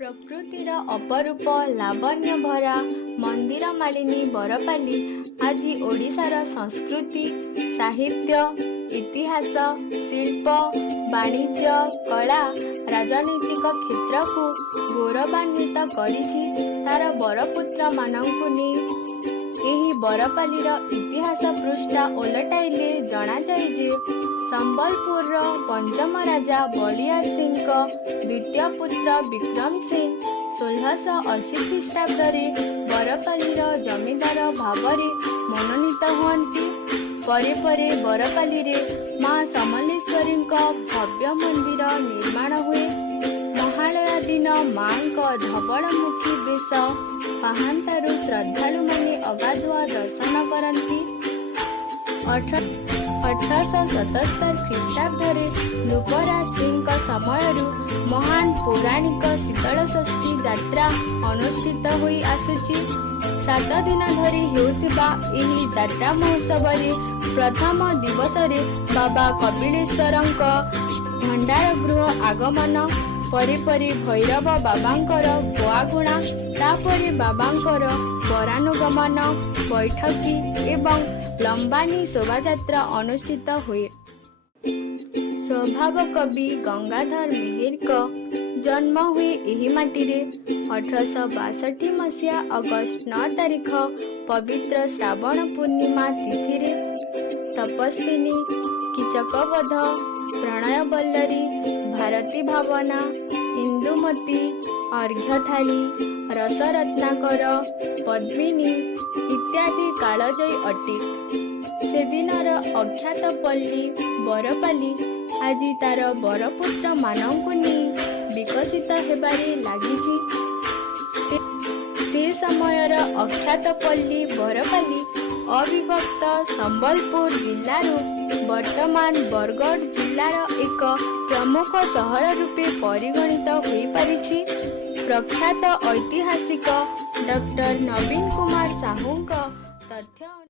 ପ୍ରକୃତିର ଅପରୂପ ଲାବଣ୍ୟ ଭରା ମନ୍ଦିର ମାଳିନୀ ବରପାଲି ଆଜି ଓଡ଼ିଶାର ସଂସ୍କୃତି, ସାହିତ୍ୟ, ଇତିହାସ, ଶିଳ୍ପ, ବାଣିଜ୍ୟ, କଳା, ରାଜନୈତିକ କ୍ଷେତ୍ରକୁ ଗୌରବାନ୍ୱିତ କରିଛି ତାର ବରପୁତ୍ରମାନଙ୍କୁ ନେଇ। ଏହି ବରପାଲିର ଇତିହାସ ପୃଷ୍ଠା ଓଲଟାଇଲେ ଜଣାଯାଏ ଯେ ସମ୍ବଲପୁରର ପଞ୍ଚମ ରାଜା ବଳିୟାର ସିଂଙ୍କ ଦ୍ୱିତୀୟ ପୁତ୍ର ବିକ୍ରମ ସିଂ 1680 ଖ୍ରୀଷ୍ଟାବ୍ଦରେ ବରପାଲିର ଜମିଦାର ଭାବରେ ମନୋନୀତ ହୁଅନ୍ତି। ପରେ ପରେ ବରପାଲିରେ ମା ସମଲେଶ୍ୱରୀଙ୍କ ଭବ୍ୟ ମନ୍ଦିର ନିର୍ମାଣ ହୁଏ। ମହାଳୟା ଦିନ ମାଙ୍କ ଧବଳମୁଖୀ ବେଶ ପାହାନ୍ତାରୁ ଶ୍ରଦ୍ଧାଳୁମାନେ ଅଗାଧୁଆ ଦର୍ଶନ କରନ୍ତି। 1877 ଖ୍ରୀଷ୍ଟାବ୍ଦରେ ନୃପରାଜ ସିଂଙ୍କ ସମୟରୁ ମହାନ ପୌରାଣିକ ଶୀତଳଷଷ୍ଠୀ ଯାତ୍ରା ଅନୁଷ୍ଠିତ ହୋଇ ଆସୁଛି। 7 ଦିନ ଧରି ହେଉଥିବା ଏହି ଯାତ୍ରା ମହୋତ୍ସବରେ ପ୍ରଥମ ଦିବସରେ ବାବା କପିଳେଶ୍ୱରଙ୍କ ଭଣ୍ଡାର ଗୃହ ଆଗମନ, ପରେ ପରେ ଭୈରବ ବାବାଙ୍କର ଗୋଆଗୁଣା, ତାପରେ ବାବାଙ୍କର ପରାନୁଗମନ, ବୈଠକୀ ଏବଂ ଲମ୍ବାନୀ ଶୋଭାଯାତ୍ରା ଅନୁଷ୍ଠିତ ହୁଏ। ସ୍ୱଭାବ କବି ଗଙ୍ଗାଧର ମେହେରଙ୍କ ଜନ୍ମ ହୁଏ ଏହି ମାଟିରେ। 1862 ମସିହା ଅଗଷ୍ଟ 9 ତାରିଖ ପବିତ୍ର ଶ୍ରାବଣ ପୂର୍ଣ୍ଣିମା ତିଥିରେ ତପସ୍ୱିନୀ, କୀଚକବଧ, ପ୍ରଣୟବଲ୍ଲରୀ, ଭାରତୀ ଭାବନା, ଇନ୍ଦୁମତୀ, ଅର୍ଘ୍ୟଥାଳୀ, ରସରତ୍ନାକର, ପଦ୍ମିନୀ ଇତ୍ୟାଦି କାଳଜୟୀ ଅଟେ। ସେଦିନର ଅଖ୍ୟାତ ପଲ୍ଲୀ ବରପାଲି ଆଜି ତାର ବରପୁତ୍ରମାନଙ୍କୁ ନେଇ ବିକଶିତ ହେବାରେ ଲାଗିଛି। ସେ ସମୟର ଅଖ୍ୟାତ ପଲ୍ଲୀ ବରପାଲି ଅବିଭକ୍ତ ସମ୍ବଲପୁର ଜିଲ୍ଲାରୁ ବର୍ତ୍ତମାନ ବରଗଡ଼ ଜିଲ୍ଲାର ଏକ ପ୍ରମୁଖ ସହର ରୂପେ ପରିଗଣିତ ହୋଇପାରିଛି। ପ୍ରଖ୍ୟାତ ଐତିହାସିକ ଡକ୍ଟର ନବୀନ କୁମାର ସାହୁଙ୍କ ତଥ୍ୟ